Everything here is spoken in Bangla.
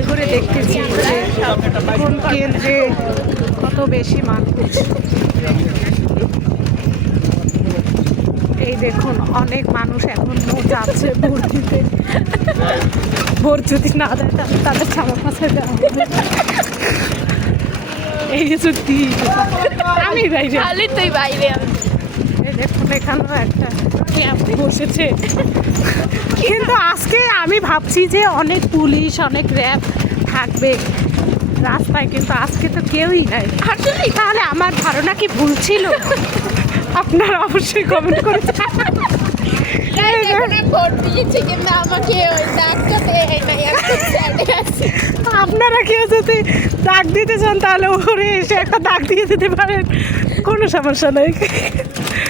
ঘুরে ঘুরে দেখতেছি যে কোন কেন্দ্রে কত বেশি মানুষ। এই দেখুন অনেক মানুষ এখনো যাচ্ছে ভোট দিতে। ভোট যদি না দেয় তাহলে তাদের ছামা পাশায় দেওয়া হবে। এই যে সত্যি আমি বাইরে তুই বাইরে এই দেখুন এখানেও একটা ক্যাম্প বসেছে, কিন্তু আজকে আমি ভাবছি যে অনেক পুলিশ অনেক র্যাব থাকবে রাস্তায়, কিন্তু আজকে তো কেউই নাই। তাহলে আমার ধারণা কি ভুল ছিল? আপনারা অবশ্যই কমেন্ট করে ভোট দিয়েছি কিন্তু আমাকে ওই ডাকটা দেয় নাই, আপনারা কেউ যদি ডাক দিতে চান তাহলে ওরে এসে একটা ডাক দিয়ে দিতে পারেন, কোনো সমস্যা নেই।